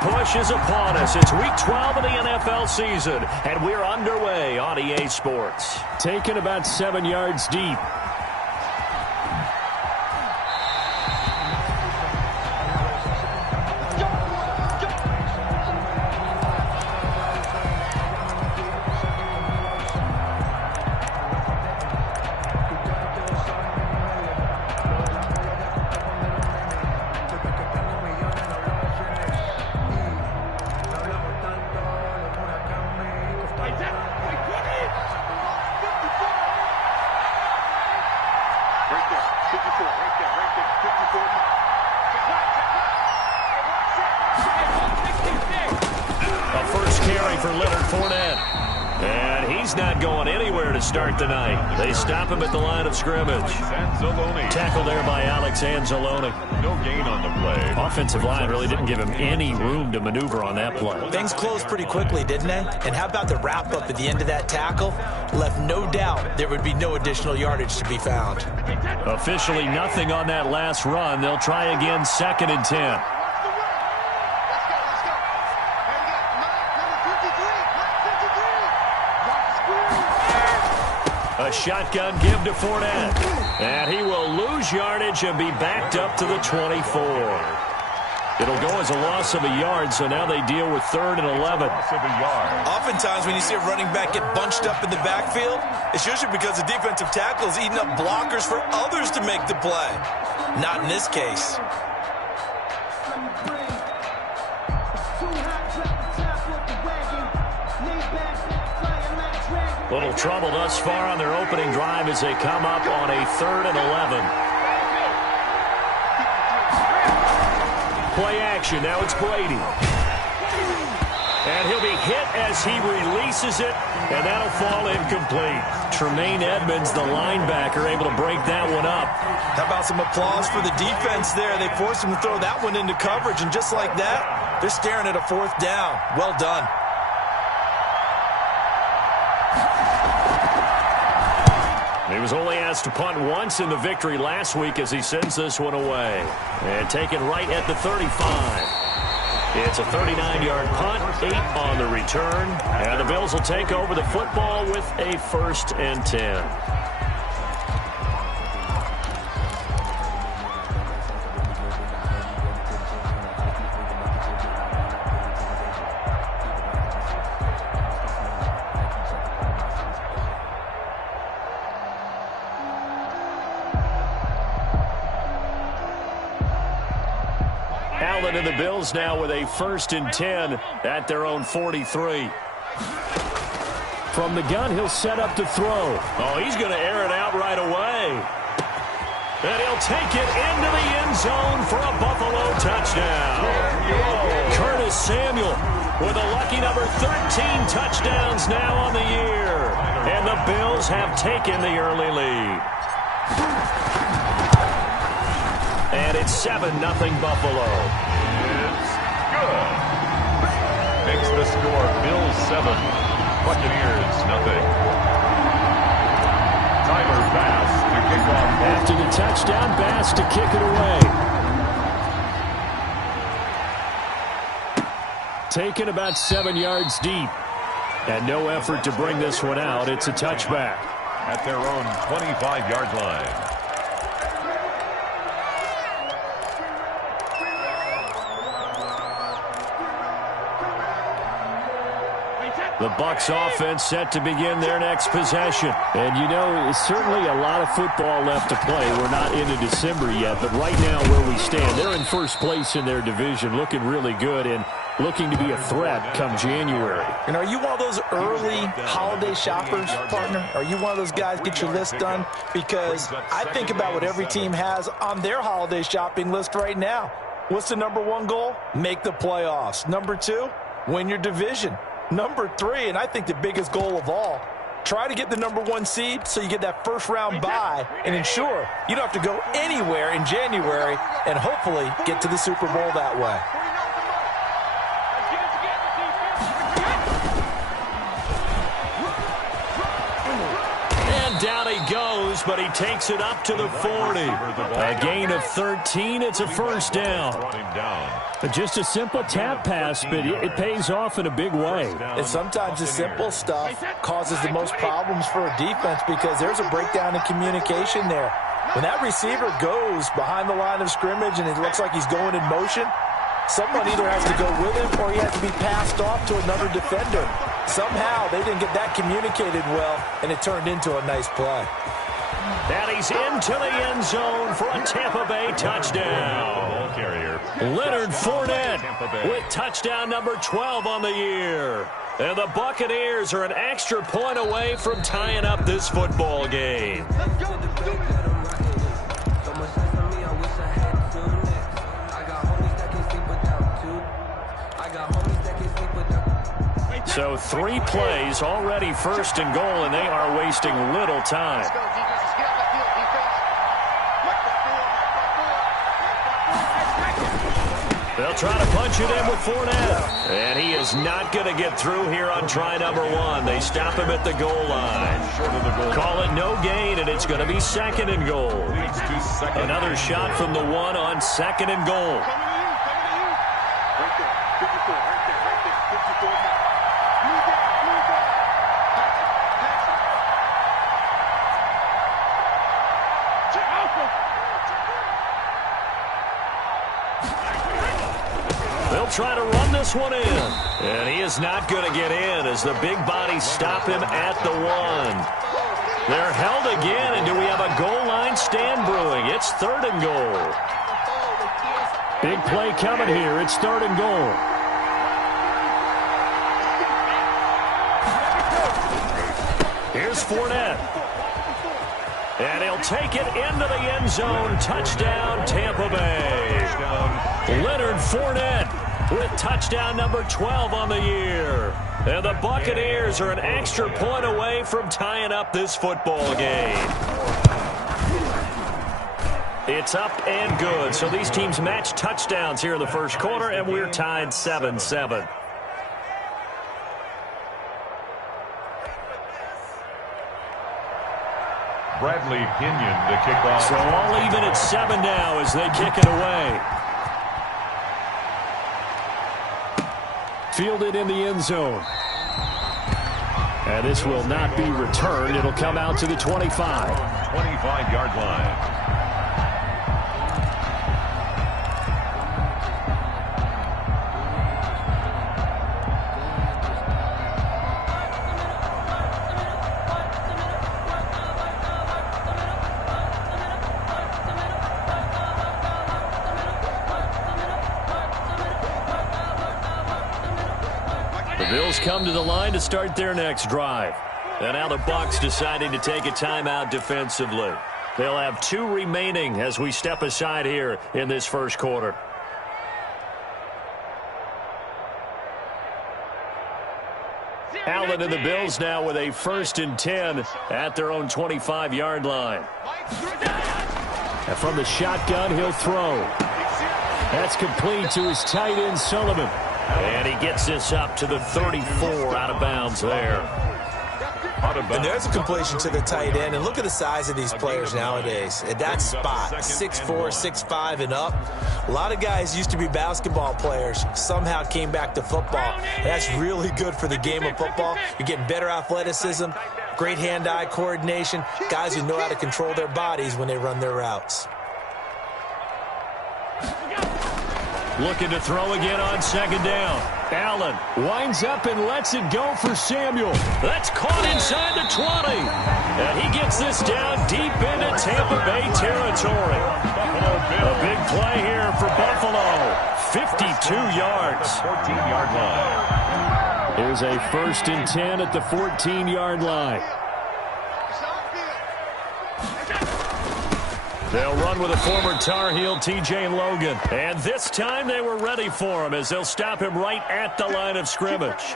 push is upon us. It's Week 12 of the NFL season, and we're underway on EA Sports. Taken about 7 yards deep. Start the night. They stop him at the line of scrimmage. Tackle there by Alex Anzalone. No gain on the play. Offensive line really didn't give him any room to maneuver on that play. Things closed pretty quickly, didn't they? And how about the wrap-up at the end of that tackle? Left no doubt there would be no additional yardage to be found. Officially nothing on that last run. They'll try again, 2nd and 10. A shotgun give to Fournette. And he will lose yardage and be backed up to the 24. It'll go as a loss of a yard, so now they deal with 3rd and 11. Oftentimes when you see a running back get bunched up in the backfield, it's usually because the defensive tackle is eating up blockers for others to make the play. Not in this case. Little trouble thus far on their opening drive as they come up on a 3rd and 11. Play action. Now it's Brady. And he'll be hit as he releases it, and that'll fall incomplete. Tremaine Edmonds, the linebacker, able to break that one up. How about some applause for the defense there? They forced him to throw that one into coverage, and just like that, they're staring at a 4th down. Well done. He was only asked to punt once in the victory last week as he sends this one away. And taken right at the 35. It's a 39-yard punt, 8 on the return. And the Bills will take over the football with a 1st and 10. And the Bills now with a 1st and 10 at their own 43. From the gun, he'll set up to throw. Oh, he's going to air it out right away. And he'll take it into the end zone for a Buffalo touchdown. Curtis Samuel with a lucky number 13 touchdowns now on the year. And the Bills have taken the early lead. And it's 7-0 Buffalo. It's good. Makes the score Bills 7, Buccaneers 0. Tyler Bass to kick off. After the touchdown, Bass to kick it away. Taken about 7 yards deep. And no effort to bring this one out. It's a touchback. At their own 25-yard line. The Bucs offense set to begin their next possession. And, you know, certainly a lot of football left to play. We're not into December yet, but right now where we stand, they're in first place in their division, looking really good and looking to be a threat come January. And are you one of those early holiday shoppers, partner? Are you one of those guys get your list done? Because I think about what every team has on their holiday shopping list right now. What's the number 1 goal? Make the playoffs. Number 2, win your division. Number 3, and I think the biggest goal of all, try to get the number 1 seed so you get that first-round bye and ensure you don't have to go anywhere in January and hopefully get to the Super Bowl that way. And down he goes goes, but he takes it up to the 40. A gain of 13. It's a first down. Just a simple tap pass, but it pays off in a big way. And sometimes the simple stuff causes the most problems for a defense because there's a breakdown in communication there. When that receiver goes behind the line of scrimmage and it looks like he's going in motion, someone either has to go with him or he has to be passed off to another defender. Somehow they didn't get that communicated well, and it turned into a nice play. And he's into the end zone for a Tampa Bay touchdown. Ball carrier. Leonard Fournette with touchdown number 12 on the year. And the Buccaneers are an extra point away from tying up this football game. So 3 plays, already first and goal, and they are wasting little time. They'll try to punch it in with Fournette. And he is not going to get through here on try number 1. They stop him at the goal line. Call it no gain, and it's going to be second and goal. Another shot from the 1 on second and goal. They'll try to run this one in. And he is not going to get in as the big bodies stop him at the 1. They're held again, and do we have a goal line stand brewing? It's third and goal. Big play coming here. It's third and goal. Here's Fournette. And he'll take it into the end zone. Touchdown, Tampa Bay. Leonard Fournette with touchdown number 12 on the year. And the Buccaneers are an extra point away from tying up this football game. It's up and good. So these teams match touchdowns here in the first quarter, and we're tied 7-7. Bradley Pinion to kick off. So all even at 7 now as they kick it away. Fielded in the end zone. And this will not be returned. It'll come out to the 25. 25-yard line. Bills come to the line to start their next drive. And now the Bucs deciding to take a timeout defensively. They'll have 2 remaining as we step aside here in this first quarter. Allen and the Bills now with a 1st and 10 at their own 25-yard line. And from the shotgun, he'll throw. That's complete to his tight end, Sullivan. And he gets this up to the 34 out of bounds there. And there's a completion to the tight end. And look at the size of these players nowadays. At that spot, 6'4", 6'5", and up. A lot of guys used to be basketball players, somehow came back to football. And that's really good for the game of football. You're getting better athleticism, great hand-eye coordination, guys who know how to control their bodies when they run their routes. Looking to throw again on 2nd down. Allen winds up and lets it go for Samuel. That's caught inside the 20. And he gets this down deep into Tampa Bay territory. A big play here for Buffalo. 52 yards. 14-yard line. Here's a 1st and 10 at the 14-yard line. They'll run with a former Tar Heel, T.J. Logan. And this time they were ready for him as they'll stop him right at the line of scrimmage.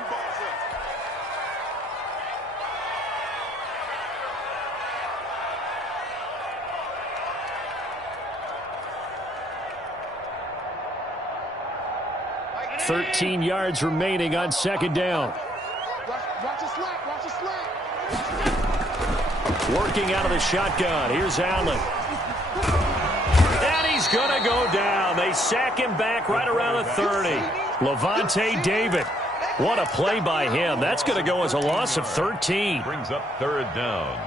Thirteen yards remaining on 2nd down. Working out of the shotgun. Here's Allen. And he's going to go down. They sack him back right around the 30. Levante David. What a play by him. That's going to go as a loss of 13. Brings up third down.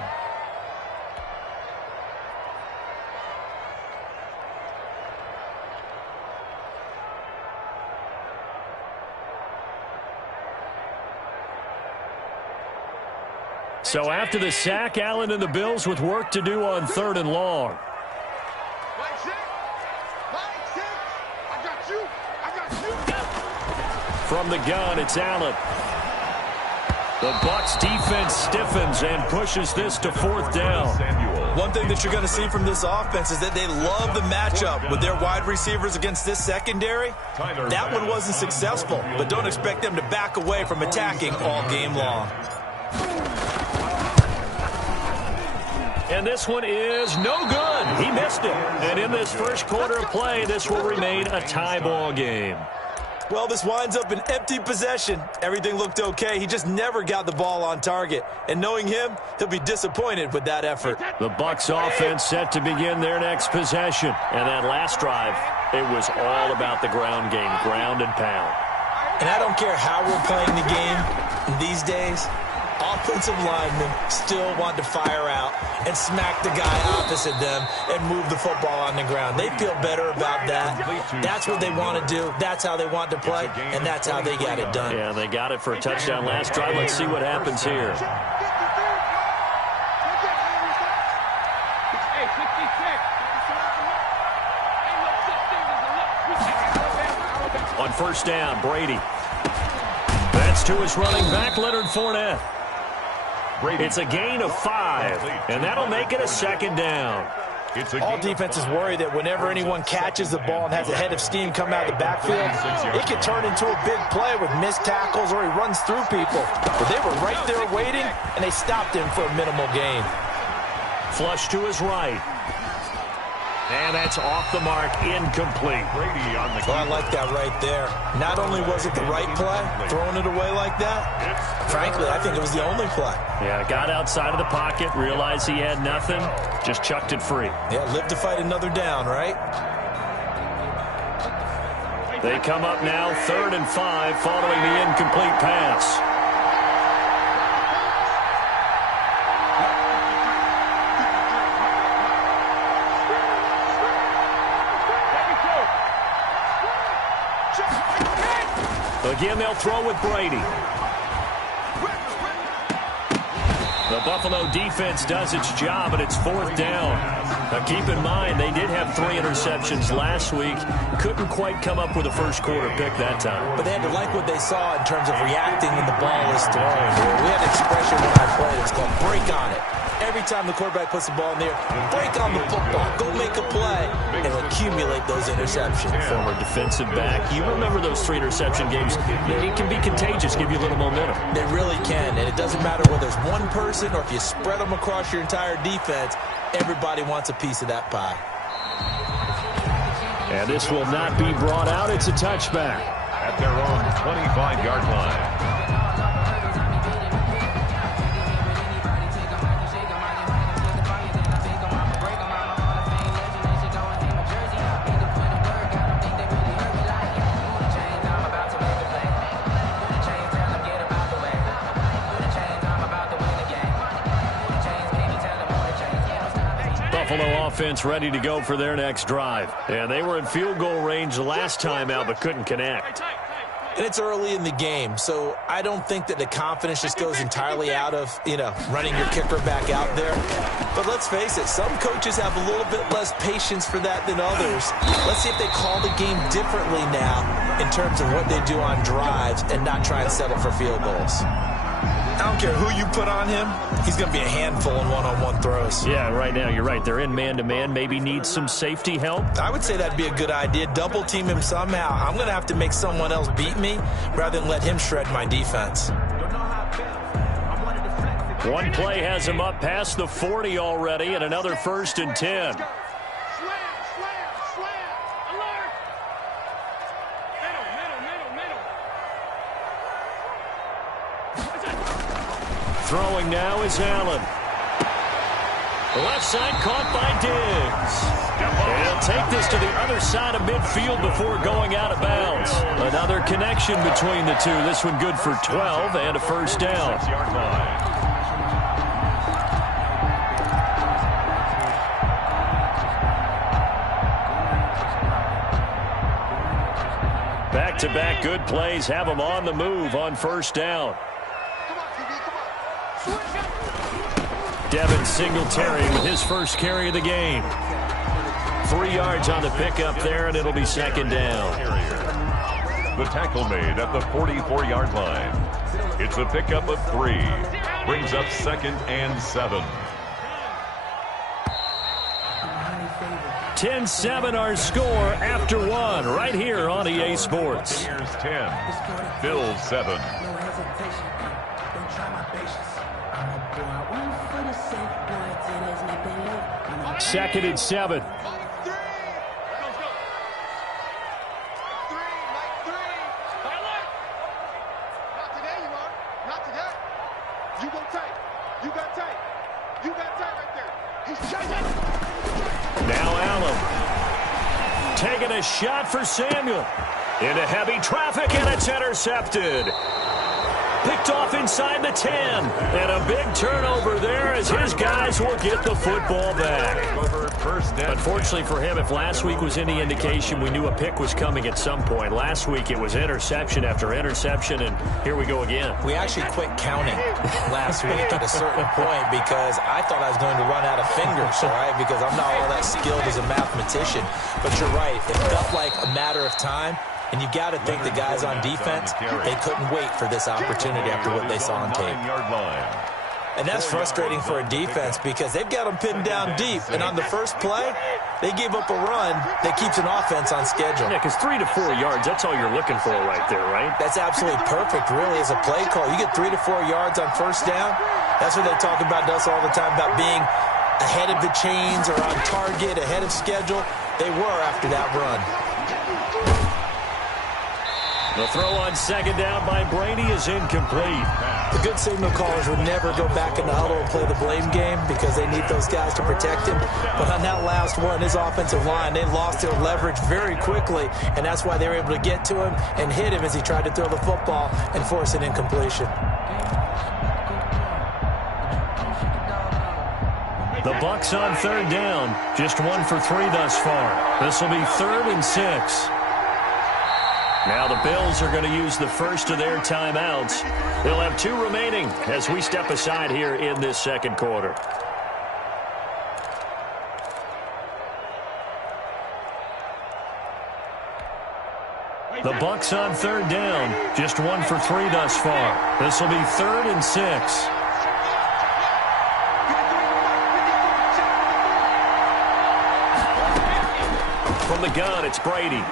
So after the sack, Allen and the Bills with work to do on 3rd and long. From the gun, it's Allen. The Bucs defense stiffens and pushes this to 4th down. One thing that you're going to see from this offense is that they love the matchup with their wide receivers against this secondary. That one wasn't successful, but don't expect them to back away from attacking all game long. And this one is no good. He missed it. And in this first quarter of play, this will remain a tie ball game. Well, this winds up an empty possession. Everything looked okay. He just never got the ball on target. And knowing him, he'll be disappointed with that effort. The Bucs offense set to begin their next possession. And that last drive, it was all about the ground game, ground and pound. And I don't care how we're playing the game these days. Offensive linemen still want to fire out and smack the guy opposite them and move the football on the ground. They feel better about that. That's what they want to do. That's how they want to play, and that's how they got it done. Yeah, they got it for a touchdown last drive. Let's see what happens here. On 1st down, Brady. That's to his running back, Leonard Fournette. It's a gain of 5, and that'll make it a 2nd down. All defenses worry that whenever anyone catches the ball and has a head of steam come out of the backfield, it can turn into a big play with missed tackles or he runs through people. But they were right there waiting, and they stopped him for a minimal gain. Flush to his right. And that's off the mark, incomplete. Brady on the I like that right there. Not only was it the right play, throwing it away like that, frankly, I think it was the only play. Yeah, got outside of the pocket, realized he had nothing, just chucked it free. Yeah, live to fight another down, right? They come up now, 3rd and 5, following the incomplete pass. Again, they'll throw with Brady. The Buffalo defense does its job, and it's 4th down. Now, keep in mind, they did have 3 interceptions last week. Couldn't quite come up with a first quarter pick that time. But they had to like what they saw in terms of reacting when the ball is thrown. We had an expression when I played. It's called break on it. Every time the quarterback puts the ball in there, break on the football. Go make a play and accumulate those interceptions. Former defensive back. You remember those 3 interception games. It can be contagious, give you a little momentum. They really can, and it doesn't matter whether it's one person or if you spread them across your entire defense, everybody wants a piece of that pie. And this will not be brought out. It's a touchback. At their own 25-yard line. Buffalo offense ready to go for their next drive. And they were in field goal range last time out, but couldn't connect. And it's early in the game, so I don't think that the confidence just goes entirely out of, running your kicker back out there. But let's face it, some coaches have a little bit less patience for that than others. Let's see if they call the game differently now in terms of what they do on drives and not try and settle for field goals. I don't care who you put on him, he's going to be a handful in one-on-one throws. Yeah, right now, you're right. They're in man-to-man, maybe need some safety help. I would say that'd be a good idea. Double team him somehow. I'm going to have to make someone else beat me rather than let him shred my defense. One play has him up past the 40 already, and another 1st and 10. Throwing now is Allen. Left side caught by Diggs. And he'll take this to the other side of midfield before going out of bounds. Another connection between the two. This one good for 12 and a first down. Back-to-back good plays have them on the move on first down. Devin Singletary with his first carry of the game. 3 yards on the pickup there, and it'll be second down. The tackle made at the 44-yard line. It's a pickup of 3. Brings up 2nd and 7. 10-7 our score after 1 right here on EA Sports. Here's 10. Bills 7. Second and 7. Now Allen taking a shot for Samuel. Into heavy traffic, and it's intercepted. Picked off inside the 10. And a big turnover there as his guys will get the football back. Unfortunately for him, if last week was any indication, we knew a pick was coming at some point. Last week it was interception after interception, and here we go again. We actually quit counting last week at a certain point because I thought I was going to run out of fingers, all right, because I'm not all that skilled as a mathematician. But you're right. It felt like a matter of time. And you've got to think the guys on defense, they couldn't wait for this opportunity after what they saw on tape. And that's frustrating for a defense because they've got them pinned down deep. And on the first play, they gave up a run that keeps an offense on schedule. Yeah, because 3 to 4 yards, that's all you're looking for right there, right? That's absolutely perfect, really, as a play call. You get 3 to 4 yards on first down. That's what they talk about to us all the time, about being ahead of the chains or on target, ahead of schedule. They were after that run. The throw on second down by Brady is incomplete. The good signal callers would never go back in the huddle and play the blame game because they need those guys to protect him. But on that last one, his offensive line, they lost their leverage very quickly, and that's why they were able to get to him and hit him as he tried to throw the football and force an incompletion. The Bucs on third down, just 1 for 3 thus far. This will be 3rd and 6. Now the Bills are going to use the first of their timeouts. They'll have 2 remaining as we step aside here in this second quarter. The Bucs on third down, just 1 for 3 thus far. This will be 3rd and 6. From the gun, it's Brady.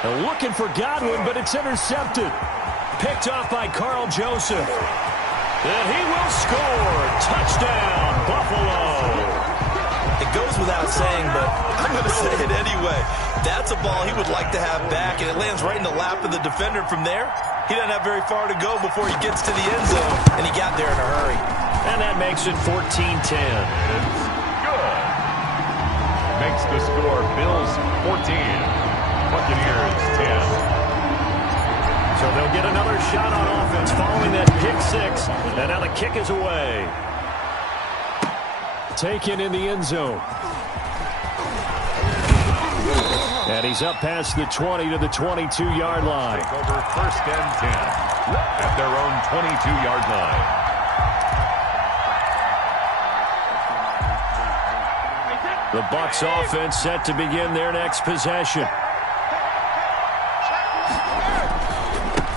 And looking for Godwin, but it's intercepted. Picked off by Carl Joseph. And he will score. Touchdown, Buffalo. It goes without saying, but I'm going to say it anyway. That's a ball he would like to have back, and it lands right in the lap of the defender from there. He doesn't have very far to go before he gets to the end zone, and he got there in a hurry. And that makes it 14-10. Good. Makes the score Bills 14. Buccaneers 10. So they'll get another shot on offense following that pick 6. And now the kick is away. Taken in the end zone. And he's up past the 20 to the 22-yard line. Take over 1st and 10 at their own 22-yard line. The Bucs offense set to begin their next possession.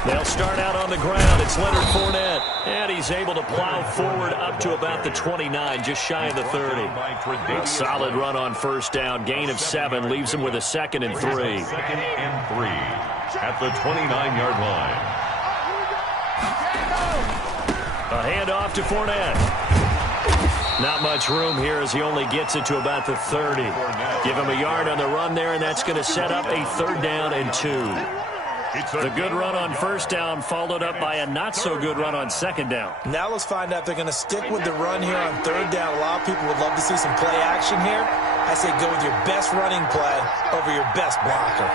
They'll start out on the ground. It's Leonard Fournette. And he's able to plow forward up to about the 29, just shy of the 30. A solid run on first down. Gain of 7 leaves him with a 2nd and 3. 2nd and 3 at the 29-yard line. A handoff to Fournette. Not much room here as he only gets it to about the 30. Give him a yard on the run there, and that's going to set up a 3rd down and 2. The good run on first down followed up by a not-so-good run on second down. Now let's find out if they're going to stick with the run here on third down. A lot of people would love to see some play action here. I say go with your best running play over your best blocker.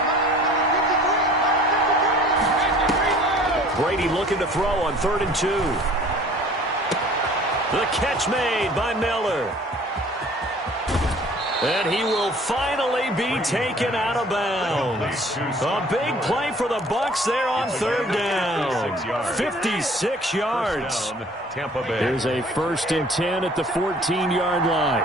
Brady looking to throw on 3rd and 2. The catch made by Miller. And he will finally be taken out of bounds. A big play for the Bucs there on 3rd down. 56 yards. Tampa Bay. Here's a 1st and 10 at the 14-yard line.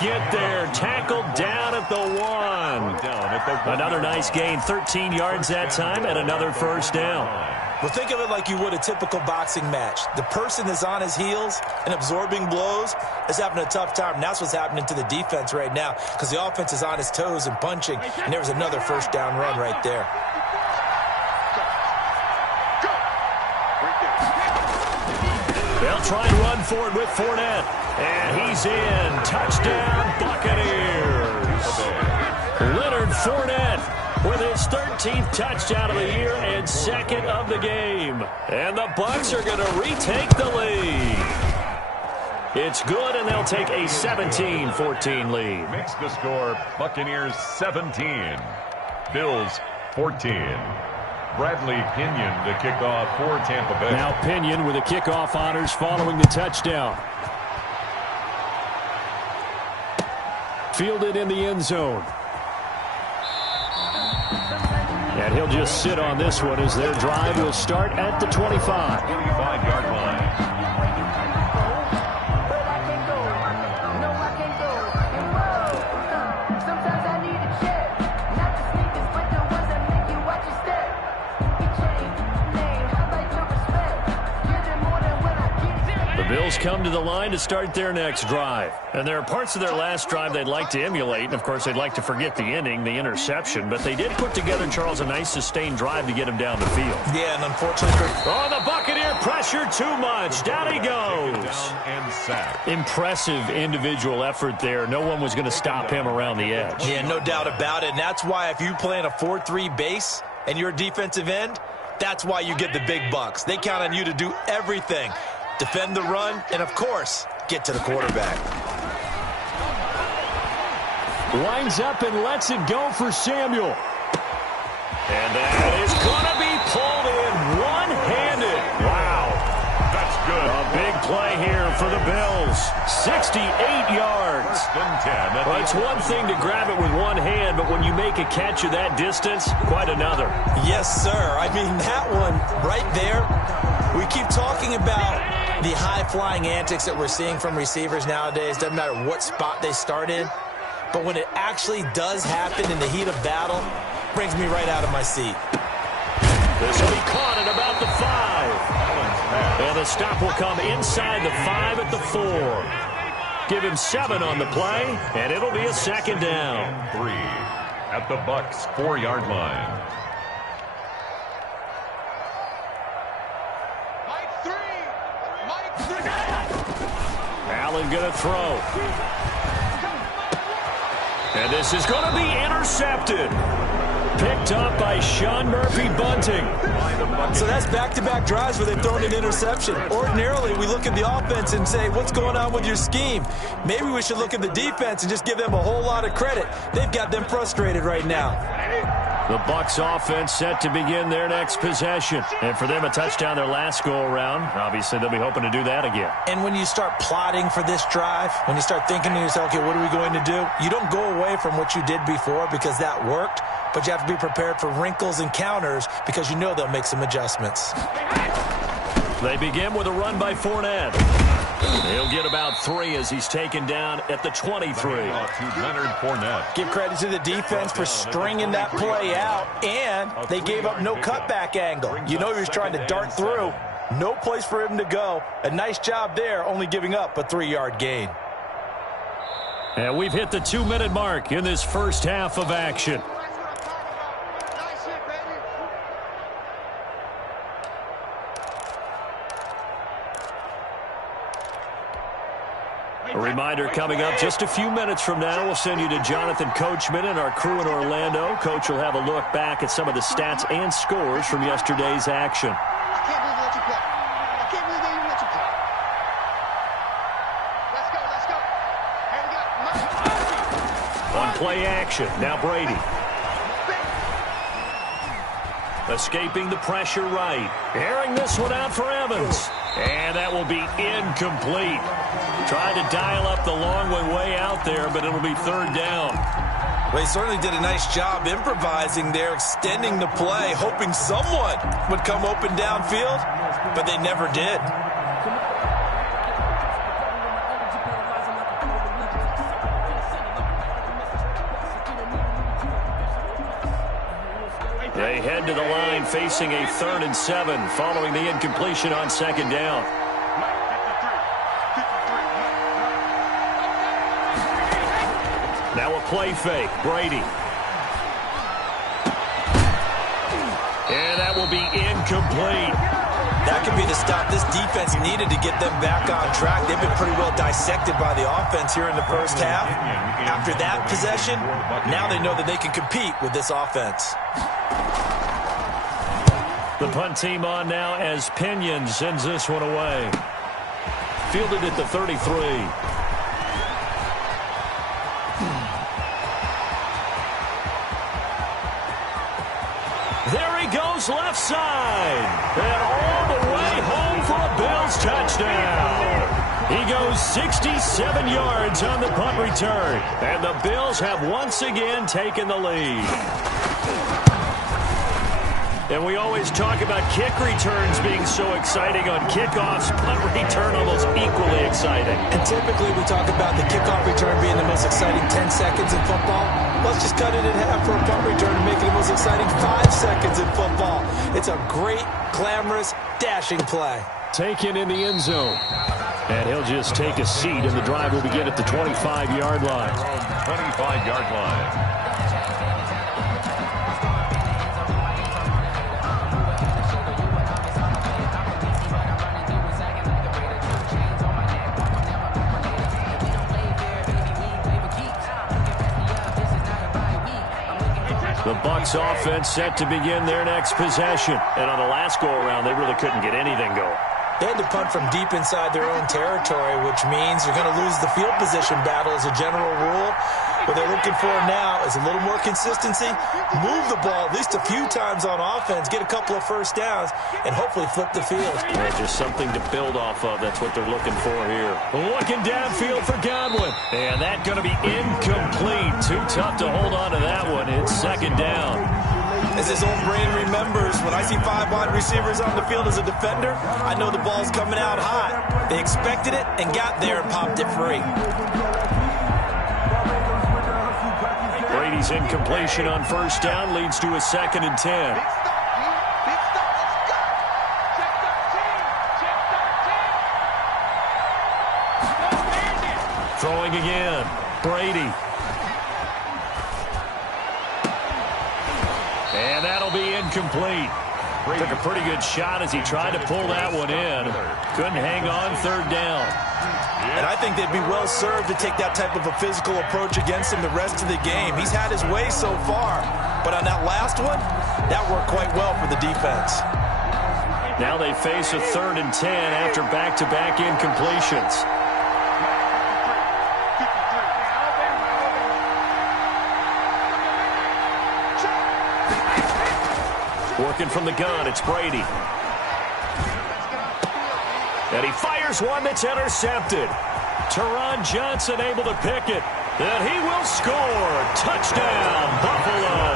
Get there. Tackled down at the 1. Another nice gain. 13 yards that time and another first down. Well, think of it like you would a typical boxing match. The person is on his heels and absorbing blows is having a tough time. And that's what's happening to the defense right now because the offense is on his toes and punching. And there was another first down run right there. They'll try and run forward with Fournette. And he's in. Touchdown, Buccaneers. Leonard Fournette with his 13th touchdown of the year and 2nd of the game. And the Bucs are going to retake the lead. It's good, and they'll take a 17-14 lead. Makes the score Buccaneers 17, Bills 14. Bradley Pinion to kick off for Tampa Bay. Now Pinion with the kickoff honors following the touchdown. Fielded in the end zone. And he'll just sit on this one as their drive will start at the 25. 25-yard line. Bills come to the line to start their next drive. And there are parts of their last drive they'd like to emulate. And, of course, they'd like to forget the inning, the interception. But they did put together, Charles, a nice sustained drive to get him down the field. Yeah, and unfortunately... Oh, the Buccaneer pressure too much. Down he goes. Down and sacked. Impressive individual effort there. No one was going to stop him around the edge. Yeah, no doubt about it. And that's why if you play in a 4-3 base and you're a defensive end, that's why you get the big bucks. They count on you to do everything. Defend the run, and, of course, get to the quarterback. Winds up and lets it go for Samuel. And that is going to be pulled in one-handed. Wow. That's good. A big play here for the Bills. 68 yards. Well, it's one thing to grab it with one hand, but when you make a catch of that distance, quite another. Yes, sir. I mean, that one right there, we keep talking about the high-flying antics that we're seeing from receivers nowadays. Doesn't matter what spot they start in. But when it actually does happen in the heat of battle, brings me right out of my seat. This will be caught at about the 5. And the stop will come inside the 5 at the 4. Give him 7 on the play, and it'll be a second down. 3 at the Bucs 4-yard line. Allen going to throw. And this is going to be intercepted. Picked up by Sean Murphy-Bunting. So that's back-to-back drives where they've thrown an interception. Ordinarily, we look at the offense and say, what's going on with your scheme? Maybe we should look at the defense and just give them a whole lot of credit. They've got them frustrated right now. The Bucs offense set to begin their next possession. And for them, a touchdown their last go-around. Obviously, they'll be hoping to do that again. And when you start plotting for this drive, when you start thinking to yourself, okay, what are we going to do? You don't go away from what you did before because that worked, but you have to be prepared for wrinkles and counters because you know they'll make some adjustments. They begin with a run by Fournette. He'll get about 3 as he's taken down at the 23. To Leonard Fournette. Give credit to the defense for stringing that play out, and they gave up no cutback angle. You know he was trying to dart through. No place for him to go. A nice job there, only giving up a 3-yard gain. And we've hit the 2-minute mark in this first half of action. Reminder coming up just a few minutes from now, we'll send you to Jonathan Coachman and our crew in Orlando. Coach will have a look back at some of the stats and scores from yesterday's action. I can't believe they let you play. I can't believe they even let you play. Let's go, let's go. Here we go. On play action, now Brady. Escaping the pressure right. Airing this one out for Evans. And that will be incomplete. Tried to dial up the long way out there, but it'll be third down. Well, he certainly did a nice job improvising there, extending the play, hoping someone would come open downfield, but they never did. They head to the line facing a 3rd and 7 following the incompletion on 2nd down. Now a play fake. Brady. And that will be incomplete. That could be the stop this defense needed to get them back on track. They've been pretty well dissected by the offense here in the first half. After that possession, now they know that they can compete with this offense. The punt team on now as Pinion sends this one away. Fielded at the 33. There he goes left side. And all the way home for a Bills touchdown. He goes 67 yards on the punt return. And the Bills have once again taken the lead. And we always talk about kick returns being so exciting on kickoffs. Punt return almost equally exciting. And typically we talk about the kickoff return being the most exciting 10 seconds in football. Let's just cut it in half for a punt return and make it the most exciting 5 seconds in football. It's a great, glamorous, dashing play. Taken in the end zone. And he'll just take a seat, and the drive will begin at the 25-yard line. 25-yard line. The Bucs offense set to begin their next possession. And on the last go-around, they really couldn't get anything going. They had to punt from deep inside their own territory, which means you're going to lose the field position battle as a general rule. What they're looking for now is a little more consistency, move the ball at least a few times on offense, get a couple of first downs, and hopefully flip the field. Yeah, just something to build off of. That's what they're looking for here. Looking downfield for Godwin. And that's going to be incomplete. Too tough to hold on to that one. It's 2nd down. As his own brain remembers, when I see 5 wide receivers on the field as a defender, I know the ball's coming out hot. They expected it and got there and popped it free. Brady's incompletion on 1st down leads to a 2nd and 10. Throwing again. Brady. And that'll be incomplete. Took a pretty good shot as he tried to pull that one in. Couldn't hang on 3rd down. And I think they'd be well served to take that type of a physical approach against him the rest of the game. He's had his way so far. But on that last one, that worked quite well for the defense. Now they face a 3rd and 10 after back-to-back incompletions. Working from the gun, it's Brady. And he fires one that's intercepted. Teron Johnson able to pick it. And he will score. Touchdown, Buffalo.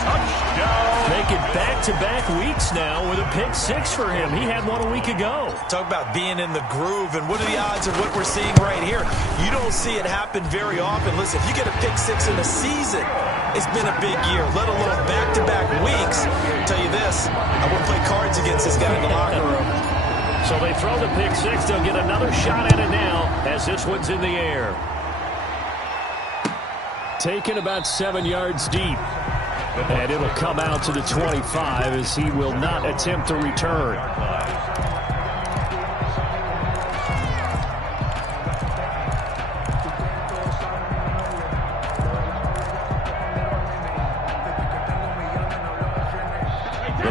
Touchdown. Making back-to-back weeks now with a pick 6 for him. He had one a week ago. Talk about being in the groove, and what are the odds of what we're seeing right here? You don't see it happen very often. Listen, if you get a pick 6 in a season, it's been a big year, let alone back-to-back weeks. I'll tell you this, I wouldn't play cards against this guy in the locker room. So they throw the pick 6. They'll get another shot at it now as this one's in the air. Taken about 7 yards deep. And it'll come out to the 25 as he will not attempt to return.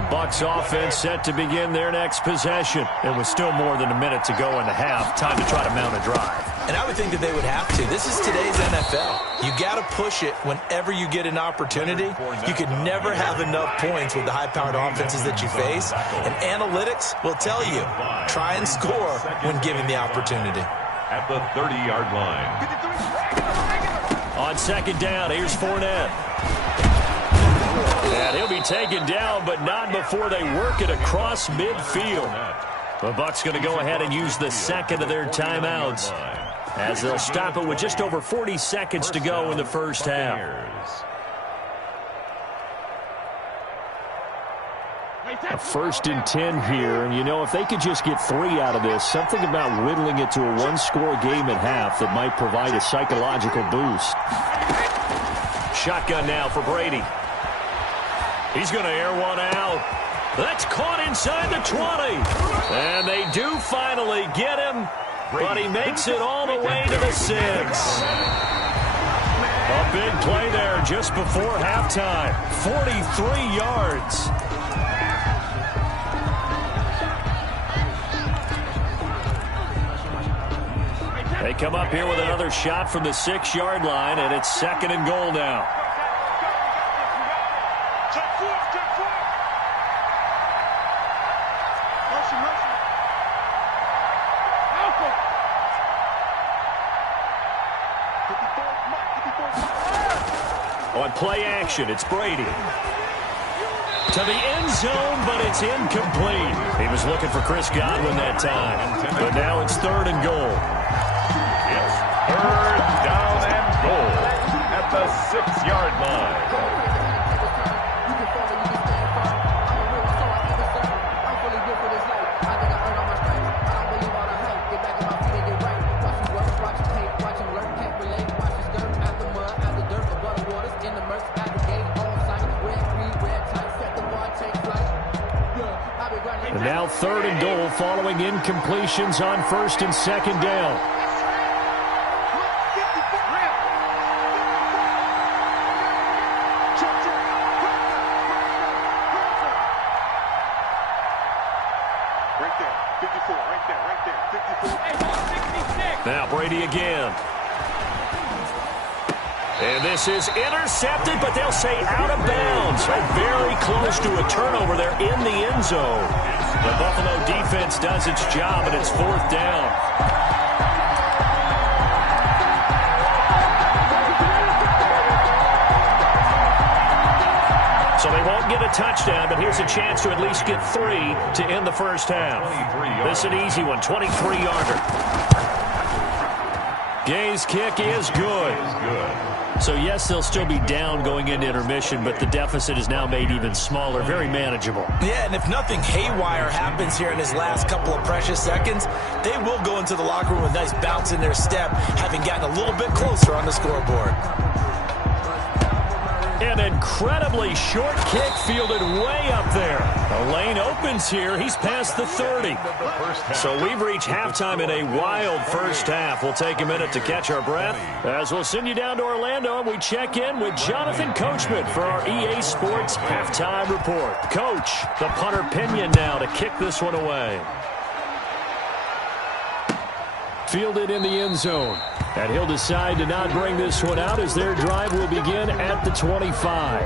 Bucs offense set to begin their next possession. And with still more than a minute to go in the half, time to try to mount a drive. And I would think that they would have to. This is today's NFL. You got to push it whenever you get an opportunity. You could never have enough points with the high-powered offenses that you face. And analytics will tell you, try and score when given the opportunity. At the 30-yard line. On second down, here's Fournette. And he'll be taken down, but not before they work it across midfield. The Bucs going to go ahead and use the second of their timeouts, as they'll stop it with just over 40 seconds to go in the first half. A 1st and 10 here, and you know, if they could just get 3 out of this, something about whittling it to a one-score game at half that might provide a psychological boost. Shotgun now for Brady. He's going to air one out. That's caught inside the 20. And they do finally get him, but he makes it all the way to the 6. A big play there just before halftime. 43 yards. They come up here with another shot from the 6-yard line, and it's 2nd and goal now. On play action, it's Brady. To the end zone, but it's incomplete. He was looking for Chris Godwin that time. But now it's 3rd and goal. It's 3rd down and goal at the 6-yard line. And now 3rd and goal following incompletions on 1st and 2nd down. Now Brady again. And this is intercepted, but they'll say out of bounds. So very close to a turnover there in the end zone. The Buffalo defense does its job, and it's 4th down. So they won't get a touchdown, but here's a chance to at least get 3 to end the first half. This is an easy one, 23-yarder. Gay's kick is good. So, yes, they'll still be down going into intermission, but the deficit is now made even smaller, very manageable. Yeah, and if nothing haywire happens here in his last couple of precious seconds, they will go into the locker room with a nice bounce in their step, having gotten a little bit closer on the scoreboard. An incredibly short kick fielded way up there. The lane opens here. He's past the 30. So we've reached halftime in a wild first half. We'll take a minute to catch our breath as we'll send you down to Orlando and we check in with Jonathan Coachman for our EA Sports Halftime Report. Coach, the punter Pinion now to kick this one away. Fielded in the end zone. And he'll decide to not bring this one out as their drive will begin at the 25.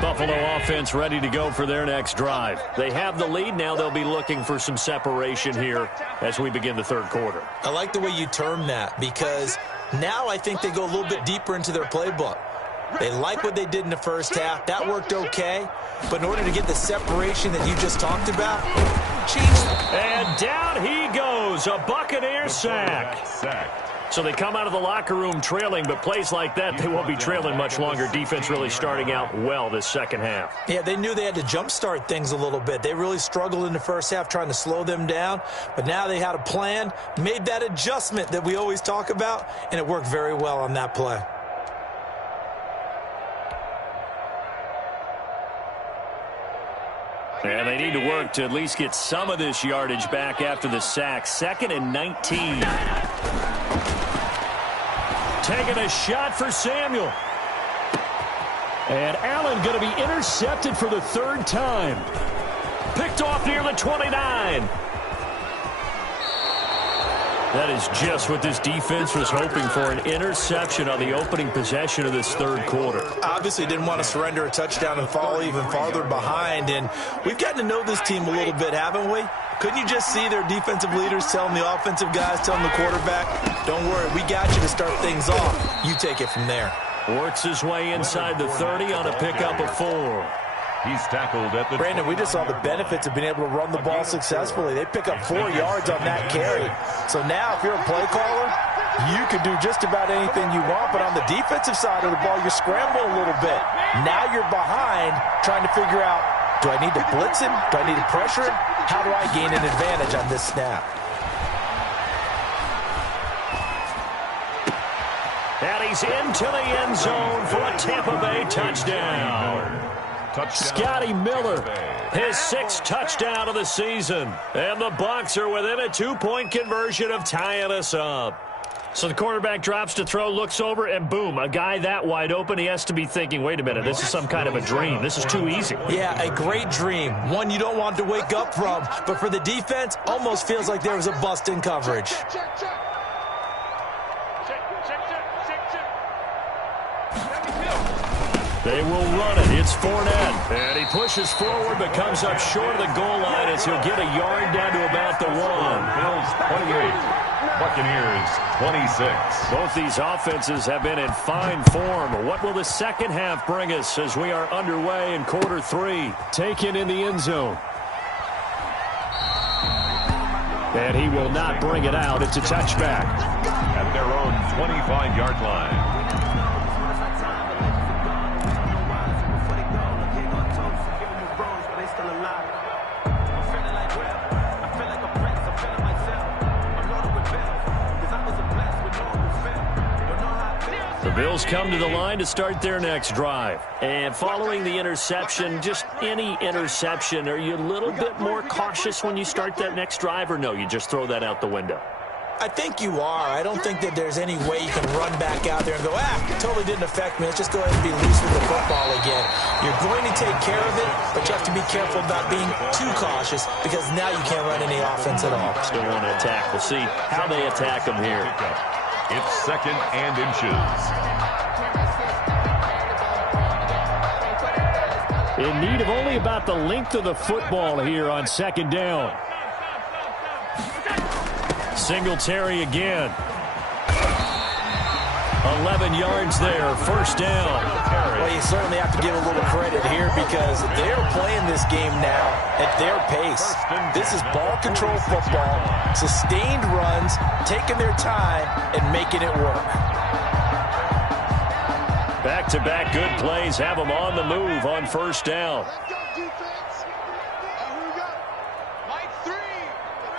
Buffalo offense ready to go for their next drive. They have the lead. Now they'll be looking for some separation here as we begin the 3rd quarter. I like the way you term that because now I think they go a little bit deeper into their playbook. They like what they did in the first half. That worked okay. But in order to get the separation that you just talked about, change. And down he goes. A Buccaneer sack. So they come out of the locker room trailing, but plays like that, they won't be trailing much longer. Defense really starting out well this second half. Yeah, they knew they had to jumpstart things a little bit. They really struggled in the first half trying to slow them down. But now they had a plan, made that adjustment that we always talk about, and it worked very well on that play. And they need to work to at least get some of this yardage back after the sack. 2nd and 19. Taking a shot for Samuel. And Allen going to be intercepted for the third time. Picked off near the 29. That is just what this defense was hoping for, an interception on the opening possession of this third quarter. Obviously didn't want to surrender a touchdown and fall even farther behind, and we've gotten to know this team a little bit, haven't we? Couldn't you just see their defensive leaders telling the offensive guys, telling the quarterback, don't worry, we got you to start things off. You take it from there. Works his way inside the 30 on a pickup of 4. He's tackled at the... Brandon, we just saw the benefits of being able to run the ball successfully. They pick up 4 yards on that carry. So now if you're a play caller, you can do just about anything you want. But on the defensive side of the ball, you scramble a little bit. Now you're behind trying to figure out, do I need to blitz him? Do I need to pressure him? How do I gain an advantage on this snap? And he's into the end zone for a Tampa Bay touchdown. Scotty Miller, his 6th touchdown of the season. And the Bucs are within a 2-point conversion of tying us up. So the quarterback drops to throw, looks over, and boom, a guy that wide open, he has to be thinking, wait a minute, this is some kind of a dream. This is too easy. Yeah, a great dream. One you don't want to wake up from. But for the defense, almost feels like there was a bust in coverage. They will run it. It's Fournette. And he pushes forward but comes up short of the goal line as he'll get a yard down to about the 1. Bills 28, Buccaneers 26. Both these offenses have been in fine form. What will the second half bring us as we are underway in quarter 3? Taken in the end zone. And he will not bring it out. It's a touchback. At their own 25-yard line. The Bills come to the line to start their next drive. And following the interception, just any interception, are you a little bit more cautious when you start that next drive, or no, you just throw that out the window? I think you are. I don't think that there's any way you can run back out there and go, totally didn't affect me. Let's just go ahead and be loose with the football again. You're going to take care of it, but you have to be careful about being too cautious because now you can't run any offense at all. Still want to attack. We'll see how they attack them here. It's 2nd and inches. In need of only about the length of the football here on 2nd down. Singletary again. 11 yards there, 1st down. Well, you certainly have to give a little credit here because they're playing this game now at their pace. This is ball control football, sustained runs, taking their time, and making it work. Back-to-back good plays have them on the move on 1st down. Let's go, defense. Here we go. Mike 3.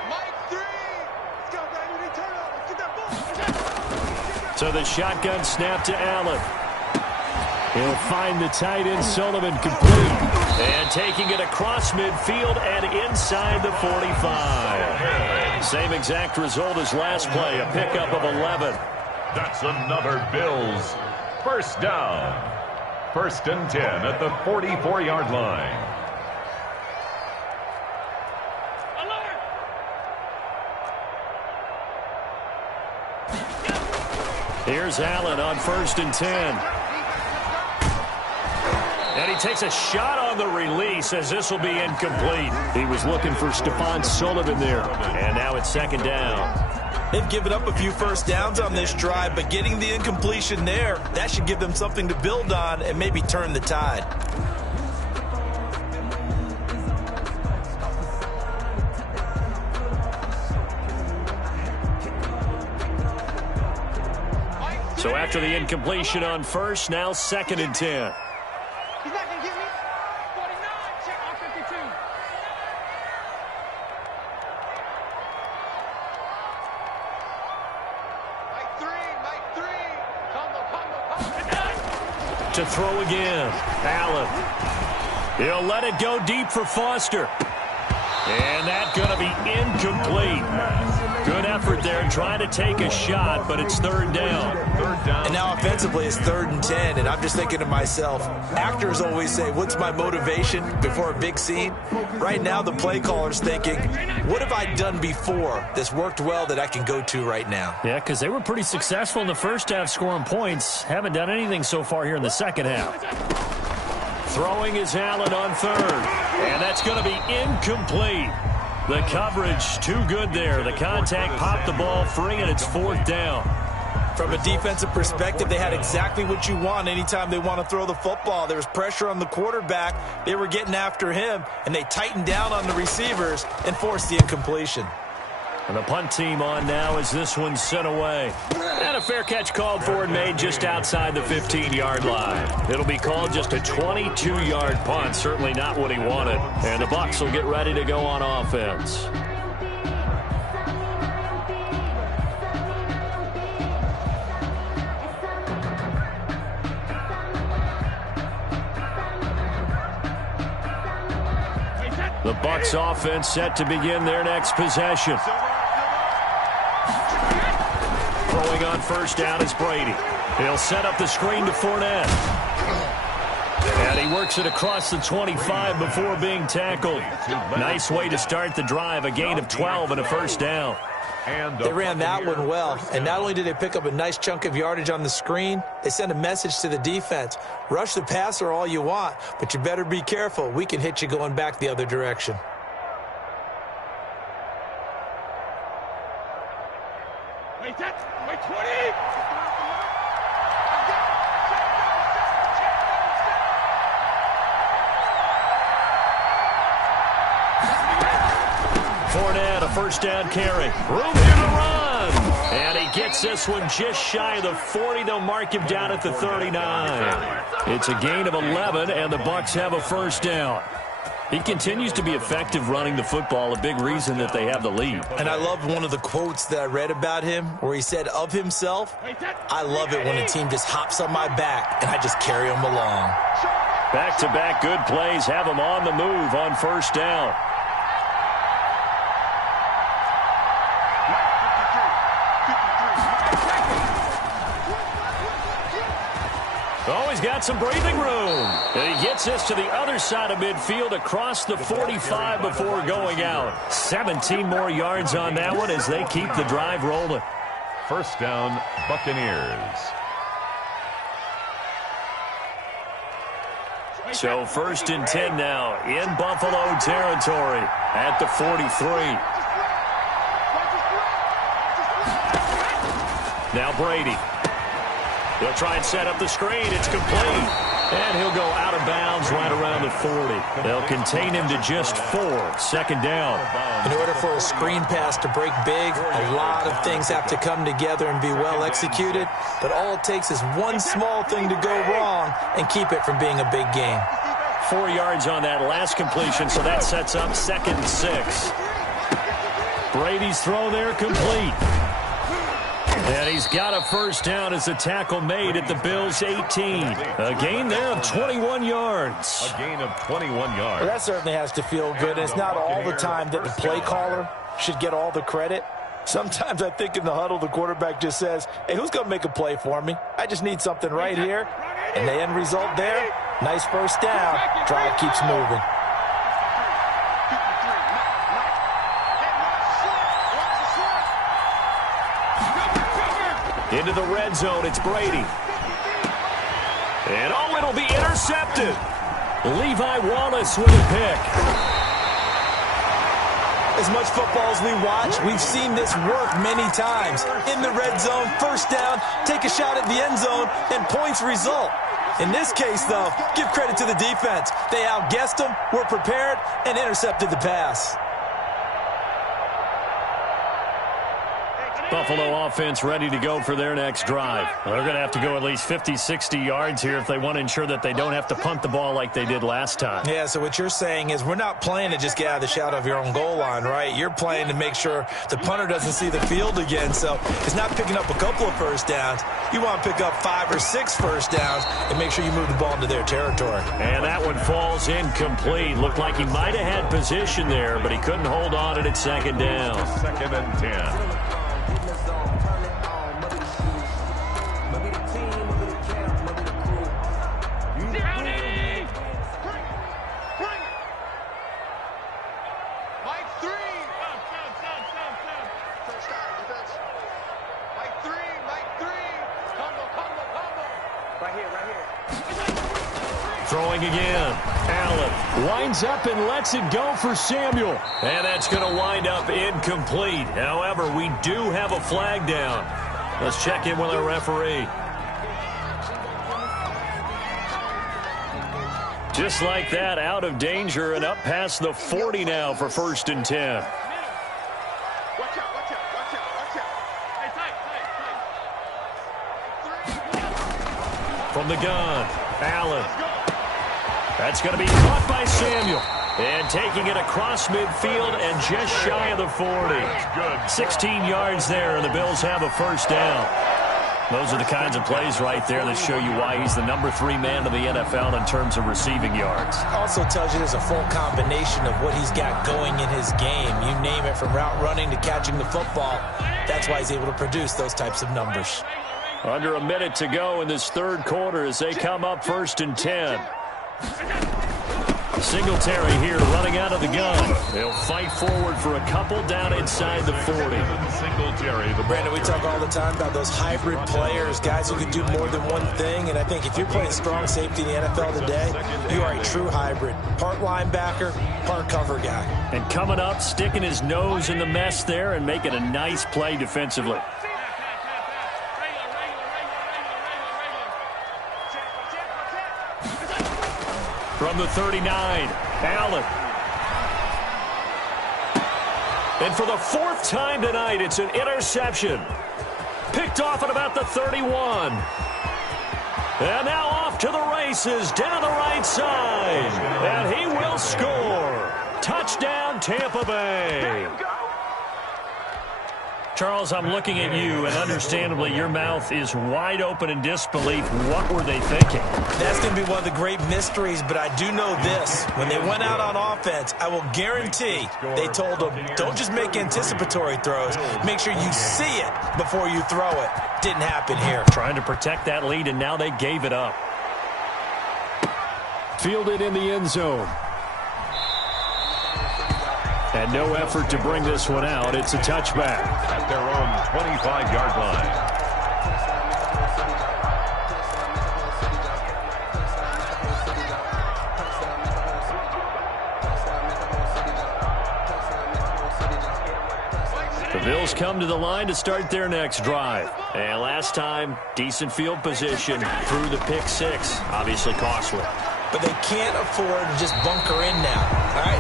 Mike 3. Let's go, baby. They turn over. Get that ball. So the shotgun snap to Allen. He'll find the tight end Sullivan complete. And taking it across midfield and inside the 45. Same exact result as last play, a pickup of 11. That's another Bills 1st down. 1st and 10 at the 44-yard line. Here's Allen on 1st and 10. And he takes a shot on the release as this will be incomplete. He was looking for Stephon Sullivan there. And now it's 2nd down. They've given up a few 1st downs on this drive, but getting the incompletion there, that should give them something to build on and maybe turn the tide. So after the incompletion on 1st, now 2nd and 10. He's not going to get me. 49. Check on 52. Mike 3. Mike 3. Combo. To throw again. Allen. He'll let it go deep for Foster. And that's going to be incomplete. Good effort there trying to take a shot, but it's third down. And now offensively it's 3rd and 10, and I'm just thinking to myself, actors always say, what's my motivation before a big scene? Right now the play caller's thinking, what have I done before that's worked well that I can go to right now? Yeah, because they were pretty successful in the first half scoring points. Haven't done anything so far here in the second half. Throwing is Allen on 3rd, and that's going to be incomplete. The coverage too good there. The contact popped the ball free, and it's 4th down. From a defensive perspective, they had exactly what you want anytime they want to throw the football. There was pressure on the quarterback. They were getting after him, and they tightened down on the receivers and forced the incompletion. And the punt team on now as this one's sent away. And a fair catch called for and made just outside the 15-yard line. It'll be called just a 22-yard punt. Certainly not what he wanted. And the Bucs will get ready to go on offense. The Bucs offense set to begin their next possession. Throwing on first down is Brady. He'll set up the screen to Fournette. And he works it across the 25 before being tackled. Nice way to start the drive, a gain of 12 and a first down. They ran that one well, and not only did they pick up a nice chunk of yardage on the screen, they sent a message to the defense. Rush the passer all you want, but you better be careful. We can hit you going back the other direction. Wait, 20! Fournette, a first down carry. Room here to run. And he gets this one just shy of the 40. They'll mark him down at the 39. It's a gain of 11, and the Bucs have a first down. He continues to be effective running the football, a big reason that they have the lead. And I love one of the quotes that I read about him where he said of himself, I love it when a team just hops on my back and I just carry them along. Back-to-back good plays have him on the move on first down. Oh, he's got some breathing room. And he gets this to the other side of midfield across the 45 before going out. 17 more yards on that one as they keep the drive rolling. First down, Buccaneers. So 1st and 10 now in Buffalo territory at the 43. Now Brady. He'll try and set up the screen. It's complete. And he'll go out of bounds right around the 40. They'll contain him to just 4. Second down. In order for a screen pass to break big, a lot of things have to come together and be well executed. But all it takes is one small thing to go wrong and keep it from being a big game. 4 yards on that last completion, so that sets up 2nd and 6. Brady's throw there complete. And he's got a first down as a tackle made at the Bills' 18. A gain there of 21 yards. A gain of 21 yards. Well, that certainly has to feel good. It's not all the time that the play caller should get all the credit. Sometimes I think in the huddle the quarterback just says, hey, who's going to make a play for me? I just need something right here. And the end result there, nice first down. Drive keeps moving. Into the red zone, it's Brady. And oh, it'll be intercepted. Levi Wallace with a pick. As much football as we watch, we've seen this work many times. In the red zone, first down, take a shot at the end zone, and points result. In this case, though, give credit to the defense. They outguessed them, were prepared, and intercepted the pass. Buffalo offense ready to go for their next drive. They're going to have to go at least 50, 60 yards here if they want to ensure that they don't have to punt the ball like they did last time. Yeah, so what you're saying is we're not playing to just get out of the shadow of your own goal line, right? You're playing to make sure the punter doesn't see the field again. So it's not picking up a couple of first downs. You want to pick up 5 or 6 first downs and make sure you move the ball into their territory. And that one falls incomplete. Looked like he might have had position there, but he couldn't hold on at second down. 2nd and 10. Throwing again. Allen winds up and lets it go for Samuel. And that's going to wind up incomplete. However, we do have a flag down. Let's check in with our referee. Just like that, out of danger and up past the 40 now for 1st and 10. Watch out, watch out, watch out, watch out. Hey, tight. From the gun, Allen. That's going to be caught by Samuel. And taking it across midfield and just shy of the 40. 16 yards there, and the Bills have a first down. Those are the kinds of plays right there that show you why he's the number 3 man in the NFL in terms of receiving yards. Also tells you there's a full combination of what he's got going in his game. You name it, from route running to catching the football. That's why he's able to produce those types of numbers. Under a minute to go in this 3rd quarter as they come up 1st and 10. Singletary here running out of the gun. They'll fight forward for a couple down inside the 40. Singletary. Brandon, we talk all the time about those hybrid players, guys who can do more than one thing. And I think if you're playing strong safety in the NFL today, you are a true hybrid. Part linebacker, part cover guy. And coming up, sticking his nose in the mess there and making a nice play defensively. From the 39, Allen. And for the 4th time tonight, it's an interception. Picked off at about the 31. And now off to the races down the right side. And he will score. Touchdown, Tampa Bay. Charles, I'm looking at you, and understandably, your mouth is wide open in disbelief. What were they thinking? That's going to be one of the great mysteries, but I do know this. When they went out on offense, I will guarantee they told them, don't just make anticipatory throws. Make sure you see it before you throw it. Didn't happen here. Trying to protect that lead, and now they gave it up. Fielded in the end zone. And no effort to bring this one out. It's a touchback. At their own 25-yard line. The Bills come to the line to start their next drive. And last time, decent field position through the pick 6. Obviously costly. But they can't afford to just bunker in now. All right,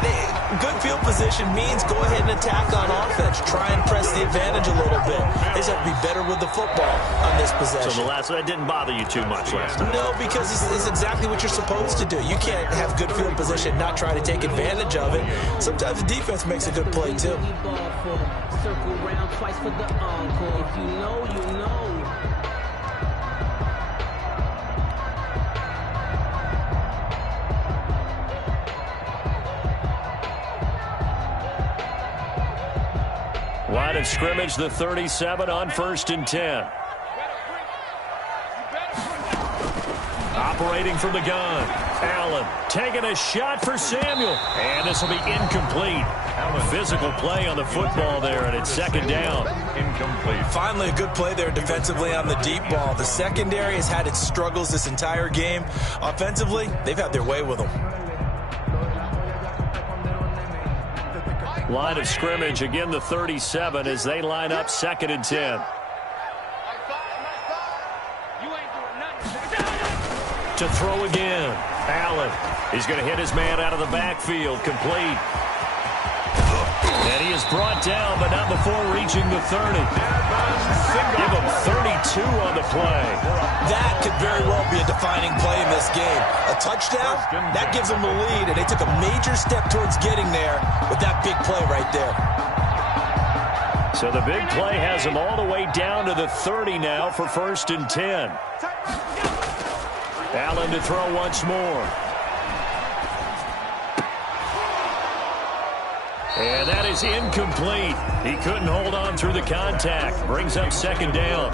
good field position means go ahead and attack on offense. Try and press the advantage a little bit. They just have to be better with the football on this possession. So that didn't bother you too much last time? No, because it's exactly what you're supposed to do. You can't have good field position, not try to take advantage of it. Sometimes the defense makes a good play, too. Circle round twice for the encore. If you know, you know. Line of scrimmage, the 37 on 1st and 10. Operating from the gun. Allen taking a shot for Samuel. And this will be incomplete. Physical play on the football there, and it's 2nd down. Incomplete. Finally, a good play there defensively on the deep ball. The secondary has had its struggles this entire game. Offensively, they've had their way with them. Line of scrimmage, again the 37 as they line up 2nd and 10. To throw again. Allen. He's going to hit his man out of the backfield. Complete. And he is brought down, but not before reaching the 30. Give him 32 on the play. That could very well be a defining play in this game. A touchdown, that gives them the lead, and they took a major step towards getting there with that big play right there. So the big play has them all the way down to the 30 now for 1st and 10. Allen to throw once more. And that is incomplete. He couldn't hold on through the contact. Brings up 2nd down.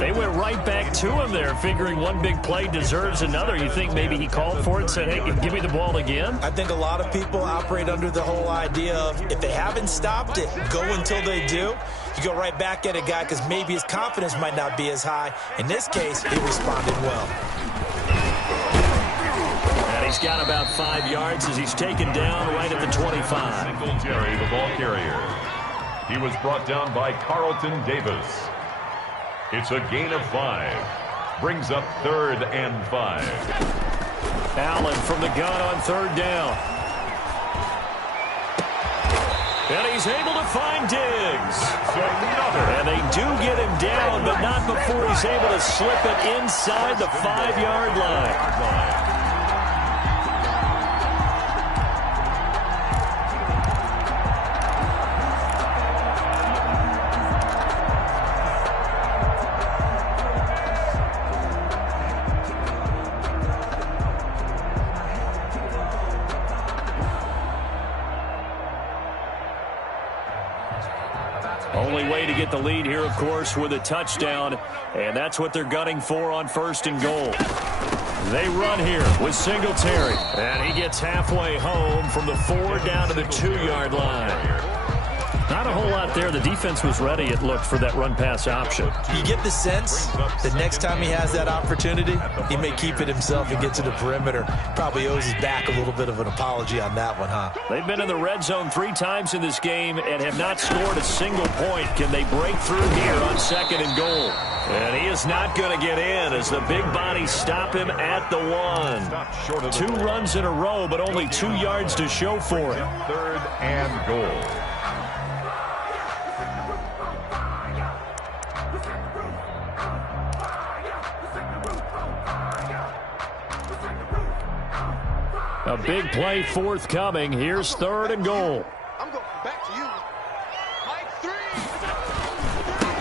They went right back to him there, figuring one big play deserves another. You think maybe he called for it and said, hey, give me the ball again? I think a lot of people operate under the whole idea of if they haven't stopped it, go until they do. You go right back at a guy because maybe his confidence might not be as high. In this case, he responded well. He's got about 5 yards as he's taken down right at the 25. Singletary, the ball carrier. He was brought down by Carlton Davis. It's a gain of 5. Brings up 3rd and 5. Allen from the gun on 3rd down. And he's able to find Diggs. And they do get him down, but not before he's able to slip it inside the 5-yard line. Only way to get the lead here, of course, with a touchdown, and that's what they're gunning for on 1st and goal. They run here with Singletary, and he gets halfway home from the 4 down to the 2-yard line. Not a whole lot there. The defense was ready, it looked, for that run-pass option. You get the sense that next time he has that opportunity, he may keep it himself and get to the perimeter. Probably owes his back a little bit of an apology on that one, huh? They've been in the red zone 3 times in this game and have not scored a single point. Can they break through here on 2nd and goal? And he is not going to get in as the big bodies stop him at the 1. 2 runs in a row, but only 2 yards to show for it. 3rd and goal. A big play forthcoming. Here's 3rd and goal. I'm going back to you. Mike 3.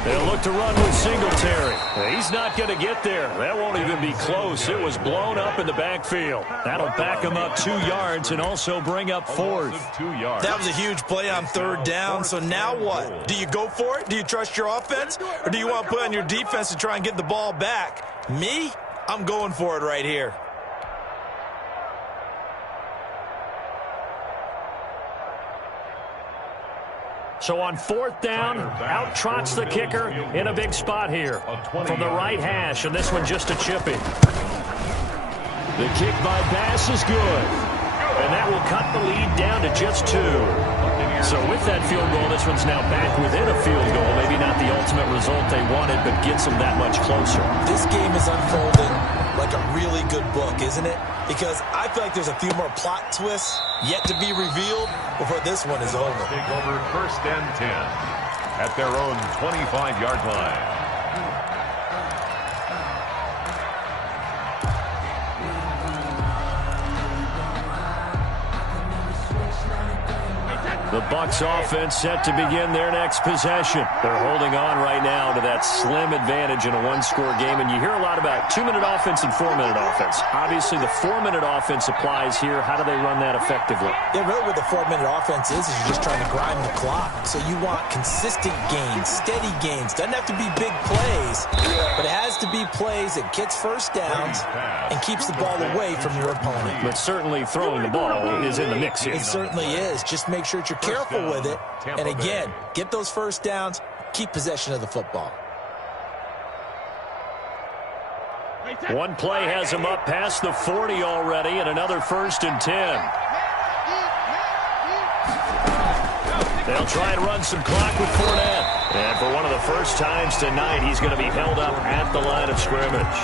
They'll look to run with Singletary. He's not going to get there. That won't even be close. It was blown up in the backfield. That'll back him up 2 yards and also bring up 4th. That was a huge play on 3rd down. So now what? Do you go for it? Do you trust your offense? Or do you want to put on your defense to try and get the ball back? Me? I'm going for it right here. So on 4th down, out trots the kicker in a big spot here from the right hash, and this one just a chippy. The kick by Bass is good, and that will cut the lead down to just 2. So with that field goal, this one's now back within a field goal. Maybe not the ultimate result they wanted, but gets them that much closer. This game is unfolding like a really good book, isn't it? Because I feel like there's a few more plot twists yet to be revealed before this one is over. Take over 1st and 10 at their own 25-yard line. The Bucs offense set to begin their next possession. They're holding on right now to that slim advantage in a 1-score game, and you hear a lot about 2-minute offense and 4-minute offense. Obviously, the 4-minute offense applies here. How do they run that effectively? Yeah, really what the 4-minute offense is you're just trying to grind the clock. So you want consistent gains, steady gains. Doesn't have to be big plays, but it has to be plays that gets 1st downs and keeps the ball away from your opponent. But certainly throwing the ball is in the mix here. It certainly is. Just make sure that you're careful with it. And again, get those 1st downs, keep possession of the football. One play has him up past the 40 already, and another 1st and 10. They'll try and run some clock with Fournette. And for one of the first times tonight, he's going to be held up at the line of scrimmage.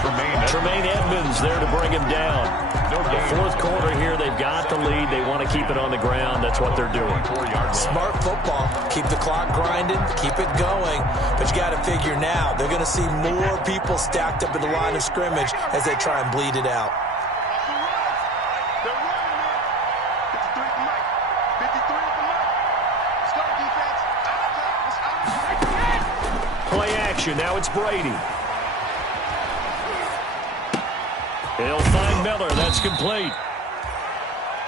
Tremaine Edmonds there to bring him down. The fourth quarter here, they've got the lead. They want to keep it on the ground. That's what they're doing. Smart football. Keep the clock grinding. Keep it going. But you got to figure now, they're going to see more people stacked up in the line of scrimmage as they try and bleed it out. They're running it. 53 for Mike. 53 for Mike. Let's go, defense. Play action. Now it's Brady. He'll find Miller. That's complete.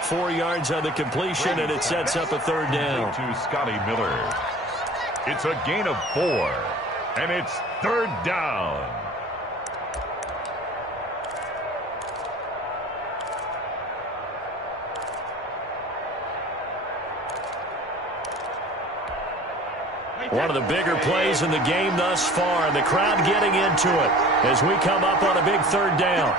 4 yards on the completion, and it sets up a third down. To Scotty Miller. It's a gain of 4, and it's third down. One of the bigger plays in the game thus far, and the crowd getting into it as we come up on a big third down.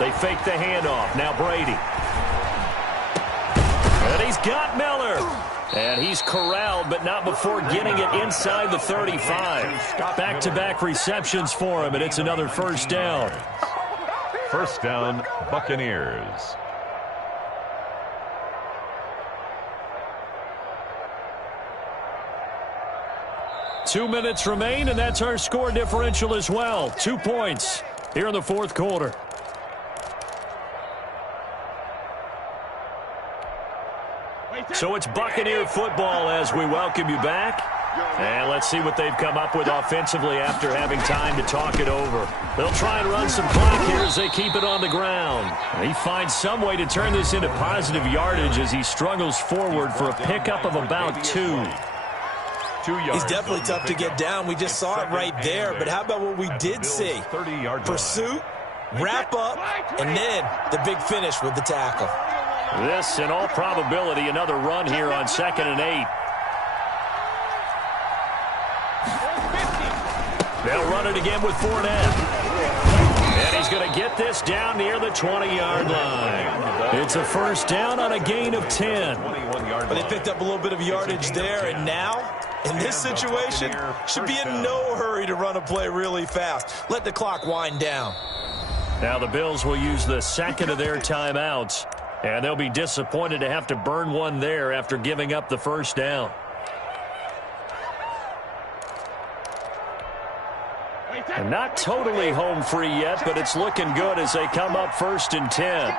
They fake the handoff. Now Brady. And he's got Miller. And he's corralled, but not before getting it inside the 35. Back-to-back receptions for him, and it's another first down. First down, Buccaneers. Two minutes remain, and that's our score differential as well. 2 points here in the fourth quarter. So it's Buccaneer football as we welcome you back. And let's see what they've come up with offensively after having time to talk it over. They'll try and run some clock here as they keep it on the ground. He finds some way to turn this into positive yardage as he struggles forward for a pickup of about 2. He's definitely tough to get down. We just saw it right there. But how about what we did see? Pursuit, wrap up, and then the big finish with the tackle. This, in all probability, another run here on 2nd and 8. They'll run it again with Fournette. And he's going to get this down near the 20-yard line. It's a first down on a gain of 10. But they picked up a little bit of yardage there, and now, in this situation, should be in no hurry to run a play really fast. Let the clock wind down. Now the Bills will use the second of their timeouts, and they'll be disappointed to have to burn one there after giving up the first down. And not totally home free yet, but it's looking good as they come up 1st and 10.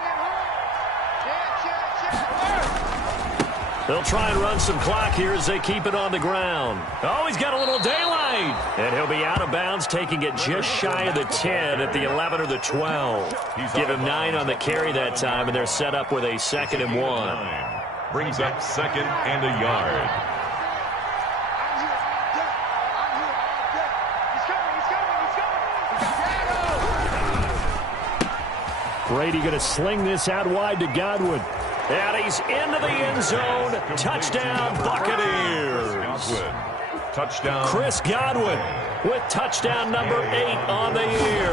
They'll try and run some clock here as they keep it on the ground. Oh, he's got a little daylight. And he'll be out of bounds, taking it just shy of the 10 at the 11 or the 12. Give him 9 on the carry that time, and they're set up with a 2nd and 1. Brings up 2nd and a yard. Brady going to sling this out wide to Godwin. And he's into the end zone. Touchdown, Buccaneers. Touchdown. Chris Godwin with touchdown number 8 on the year.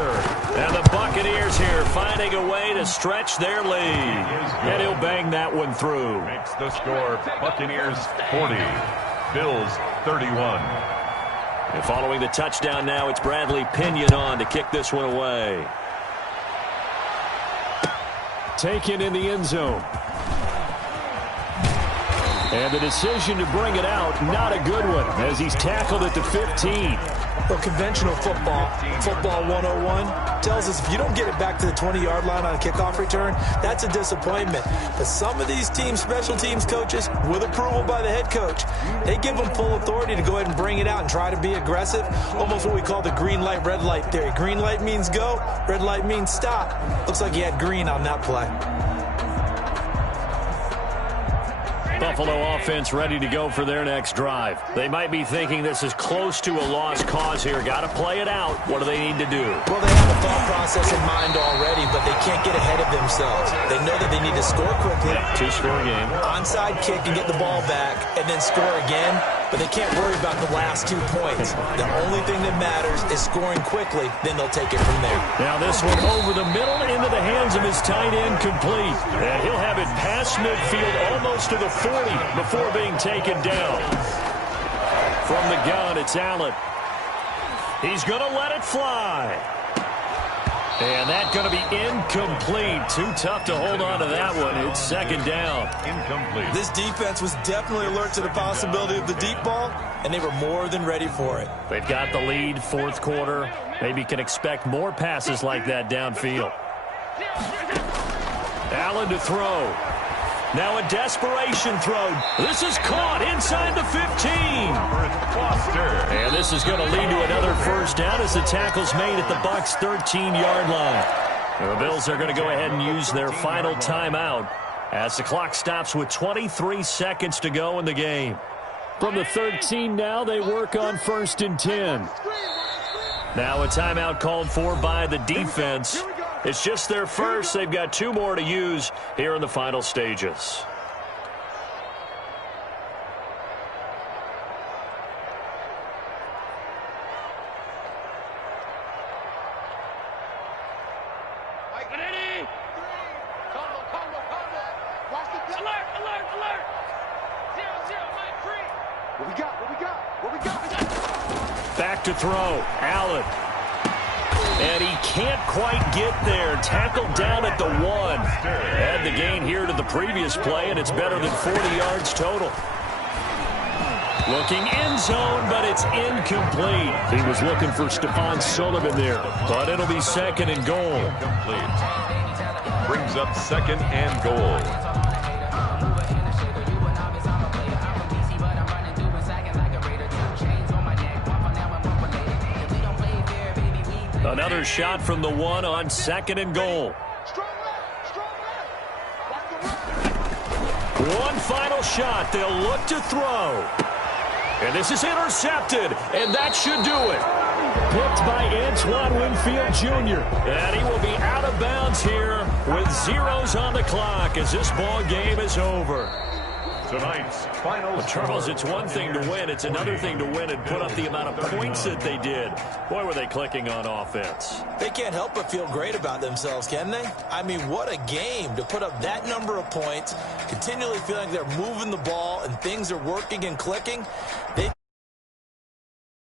And the Buccaneers here finding a way to stretch their lead. And he'll bang that one through. Makes the score Buccaneers 40, Bills 31. And following the touchdown now, it's Bradley Pinion on to kick this one away. Taken in the end zone. And the decision to bring it out, not a good one, as he's tackled at the 15. Well, conventional football 101, tells us if you don't get it back to the 20-yard line on a kickoff return, that's a disappointment. But some of these teams, special teams coaches, with approval by the head coach, they give them full authority to go ahead and bring it out and try to be aggressive, almost what we call the green light, red light theory. Green light means go, red light means stop. Looks like he had green on that play. Buffalo offense ready to go for their next drive. They might be thinking this is close to a lost cause here. Got to play it out. What do they need to do? Well, they have a thought process in mind already, but they can't get ahead of themselves. They know that they need to score quickly. Two-score game. Onside kick and get the ball back, and then score again. But they can't worry about the last 2 points. The only thing that matters is scoring quickly. Then they'll take it from there. Now this one over the middle into the hands of his tight end, complete. And he'll have it past midfield almost to the 40 before being taken down. From the gun, it's Allen. He's going to let it fly. And that's going to be incomplete. Too tough to hold on to that one. It's second down. Incomplete. This defense was definitely alert to the possibility of the deep ball, and they were more than ready for it. They've got the lead, fourth quarter. Maybe can expect more passes like that downfield. Allen to throw. Now a desperation throw. This is caught inside the 15. And this is going to lead to another first down as the tackle's made at the Bucs' 13-yard line. The Bills are going to go ahead and use their final timeout as the clock stops with 23 seconds to go in the game. From the 13 now, they work on 1st and 10. Now a timeout called for by the defense. It's just their first. They've got 2 more to use here in the final stages. Back to throw. Allen. And he can't quite get there. Tackled down at the 1. Had the gain here to the previous play, and it's better than 40 yards total. Looking end zone, but it's incomplete. He was looking for Stephon Sullivan there. But it'll be second and goal. Incomplete. Brings up second and goal. Another shot from the 1 on second and goal. One final shot. They'll look to throw. And this is intercepted, and that should do it. Picked by Antoine Winfield Jr. And he will be out of bounds here with zeros on the clock as this ball game is over. Tonight's final. Well, Charles, it's one thing to win. It's another thing to win and put up the amount of points that they did. Boy, were they clicking on offense. They can't help but feel great about themselves, can they? I mean, what a game to put up that number of points, continually feeling they're moving the ball and things are working and clicking. They